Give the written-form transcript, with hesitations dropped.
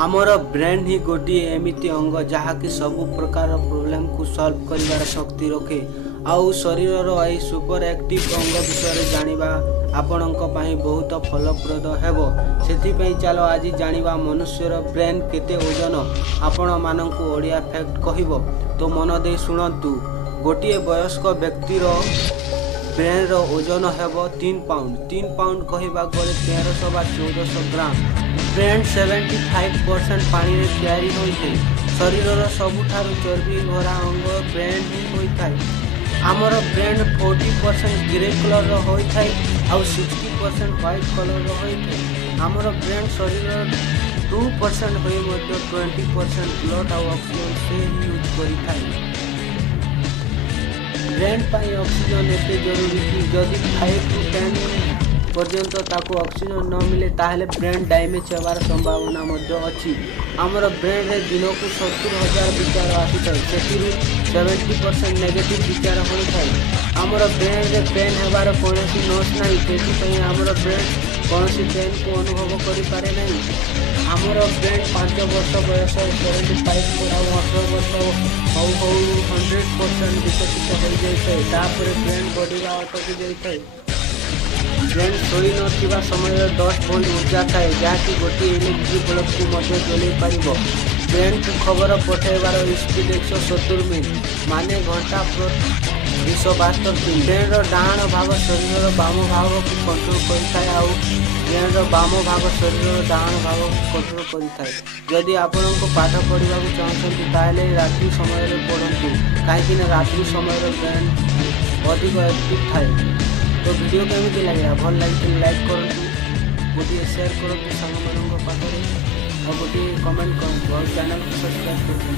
आमर ब्रेन ही गोटे एमती अंग जहाँकि सबु प्रकार प्रोब्लेम को सॉल्व कर शक्ति रखे आउ शरीर आई सुपर एक्टिव अंग विषय जानिबा आपणक बहुत फलप्रद हेबो। सेथिपई चलो आज जानिबा मनुष्यर ब्रेन केते ओजन आपण मानकु ओडिया फैक्ट कहबो तो मन दे सुनंतु। गोटे वयस्क व्यक्तिर ब्रेन रो ओजन हेबो 3 पाउंड। 3 पाउंड कहबा गले 1300 बा 1400 ग्राम। ब्रेन 75% पानी रे तैयारी होइथे। शरीर सबुठारु चर्बी भरा अंग ब्रेन ही होइथाय। आमर ब्रेन 40% ग्रे कलर रो होइथाय आउ 60% व्हाइट कलर रो होइथाय। आमर ब्रेन शरीर 2% होई मध्ये 20% ब्लड आउ ऑक्सीजन से ही यूज करिथाय। ब्रेन पाई ऑक्सीजन एते जरूरी कि जदि 5 to 10 पर्यंत ताको ऑक्सीजन न मिले ताहले ब्रेन डैमेज होबार संभावना मध्ये अछि। आमर ब्रेन रे दिन को 70,000 विचार आसीथाय। सेतिरु 70% नेगेटिव विचार होइथाय। आमर ब्रेन रे पेन हेबार कोनोसी नोस नाही। तेति पई आमर ब्रेन कोनोसी पेन को अनुभव करि पारे नाही। आमर ब्रेन 5 वर्ष बयस 75 पर 18 वर्ष हौ 100% विकसित हो जाइथाय। तापर ब्रेन बढ़िबा अटकी जाइथाय। ब्रेन शोई नथिबा समय 10 वोल्ट ऊर्जा थाए जहाँकि गोटे इलेक्ट्रिक बल्ब को मध्य जलई पार। ब्रेन को खबर पठाइबार स्पीड 170 मील माने घंटा प्रति 272 मील। ब्रेन डाण भाग शरीर बाम भाग को कंट्रोल करता है। ब्रेन बाम भाग शरीर डाण भाग को कंट्रोल करता है। जदि आपण को पाठ पढ़ा चाहते ताहले रात्रि समय पढ़ु कहीं रात्रि समय ब्रेन अधिक एक्टिव थाए। तो वीडियो केमिति लगे भल लगे लाइक करूँ, गोटे शेयर करूँ सांग मान पाखे और गोटे कमेंट करूँ और चैनल को सब्सक्राइब करूँ।